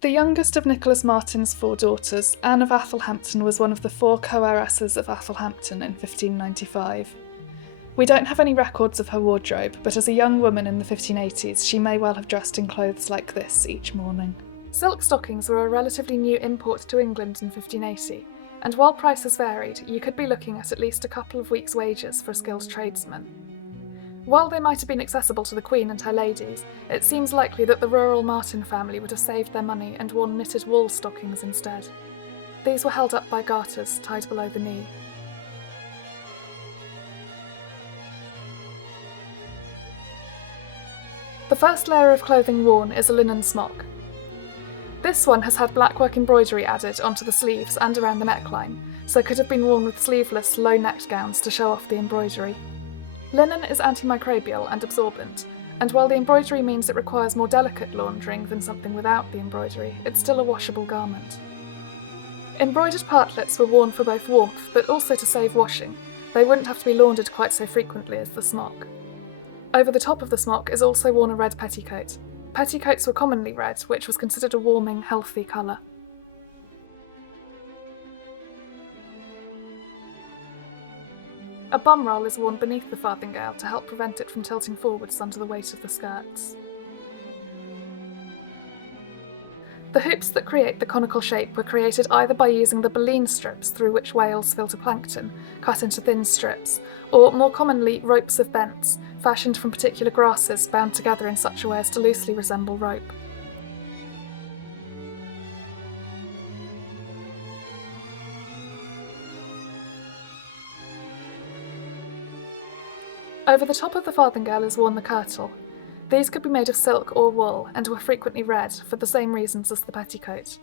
The youngest of Nicholas Martin's 4 daughters, Anne of Athelhampton was one of the 4 co-heiresses of Athelhampton in 1595. We don't have any records of her wardrobe, but as a young woman in the 1580s, she may well have dressed in clothes like this each morning. Silk stockings were a relatively new import to England in 1580, and while prices varied, you could be looking at least a couple of weeks' wages for a skilled tradesman. While they might have been accessible to the Queen and her ladies, it seems likely that the rural Martin family would have saved their money and worn knitted wool stockings instead. These were held up by garters tied below the knee. The first layer of clothing worn is a linen smock. This one has had blackwork embroidery added onto the sleeves and around the neckline, so could have been worn with sleeveless, low-necked gowns to show off the embroidery. Linen is antimicrobial and absorbent, and while the embroidery means it requires more delicate laundering than something without the embroidery, it's still a washable garment. Embroidered partlets were worn for both warmth, but also to save washing. They wouldn't have to be laundered quite so frequently as the smock. Over the top of the smock is also worn a red petticoat. Petticoats were commonly red, which was considered a warming, healthy colour. A bum roll is worn beneath the farthingale to help prevent it from tilting forwards under the weight of the skirts. The hoops that create the conical shape were created either by using the baleen strips through which whales filter plankton, cut into thin strips, or more commonly ropes of bents, fashioned from particular grasses bound together in such a way as to loosely resemble rope. Over the top of the farthingale is worn the kirtle. These could be made of silk or wool and were frequently red for the same reasons as the petticoat.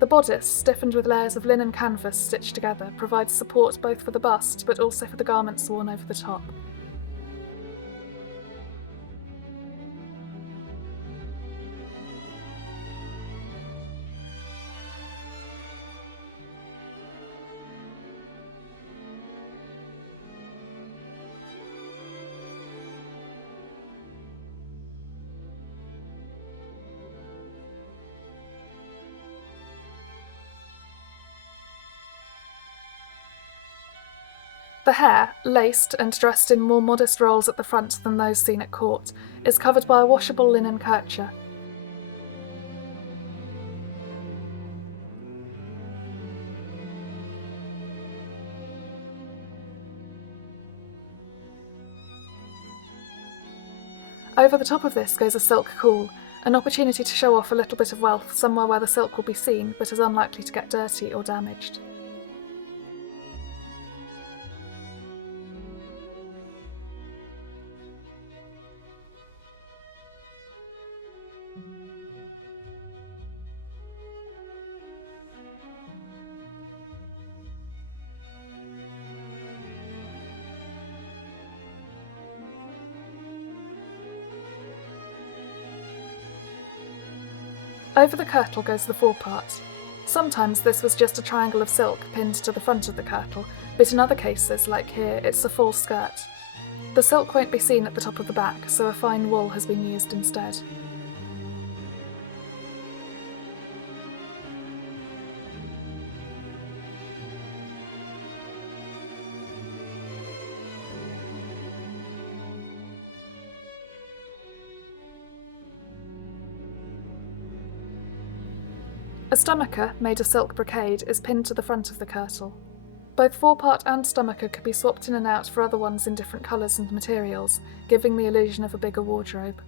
The bodice, stiffened with layers of linen canvas stitched together, provides support both for the bust but also for the garments worn over the top. The hair, laced and dressed in more modest rolls at the front than those seen at court, is covered by a washable linen kerchief. Over the top of this goes a silk caul, an opportunity to show off a little bit of wealth somewhere where the silk will be seen but is unlikely to get dirty or damaged. Over the kirtle goes the forepart. Sometimes this was just a triangle of silk pinned to the front of the kirtle, but in other cases, like here, it's a full skirt. The silk won't be seen at the top of the back, so a fine wool has been used instead. A stomacher, made of silk brocade, is pinned to the front of the kirtle. Both forepart and stomacher could be swapped in and out for other ones in different colours and materials, giving the illusion of a bigger wardrobe.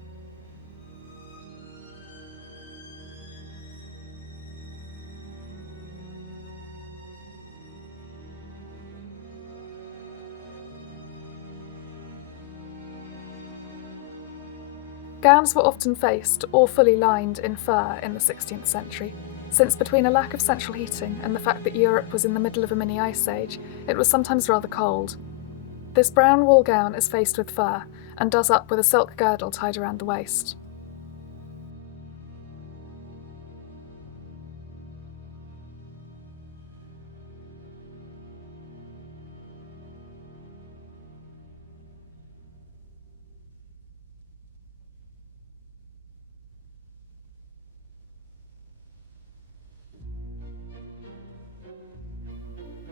Gowns were often faced or fully lined in fur in the 16th century, since between a lack of central heating and the fact that Europe was in the middle of a mini ice age, it was sometimes rather cold. This brown wool gown is faced with fur and does up with a silk girdle tied around the waist.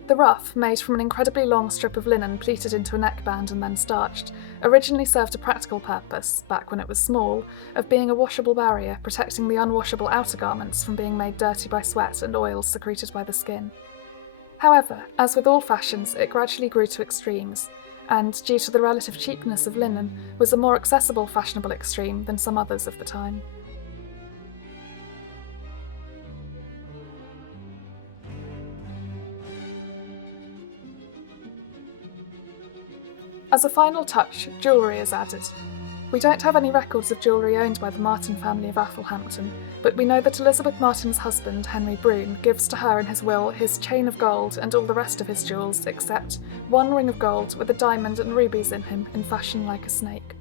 The ruff, made from an incredibly long strip of linen pleated into a neckband and then starched, originally served a practical purpose, back when it was small, of being a washable barrier protecting the unwashable outer garments from being made dirty by sweat and oils secreted by the skin. However, as with all fashions, it gradually grew to extremes, and, due to the relative cheapness of linen, was a more accessible fashionable extreme than some others of the time. As a final touch, jewellery is added. We don't have any records of jewellery owned by the Martin family of Athelhampton, but we know that Elizabeth Martin's husband, Henry Brune, gives to her in his will his chain of gold and all the rest of his jewels except one ring of gold with a diamond and rubies in him in fashion like a snake.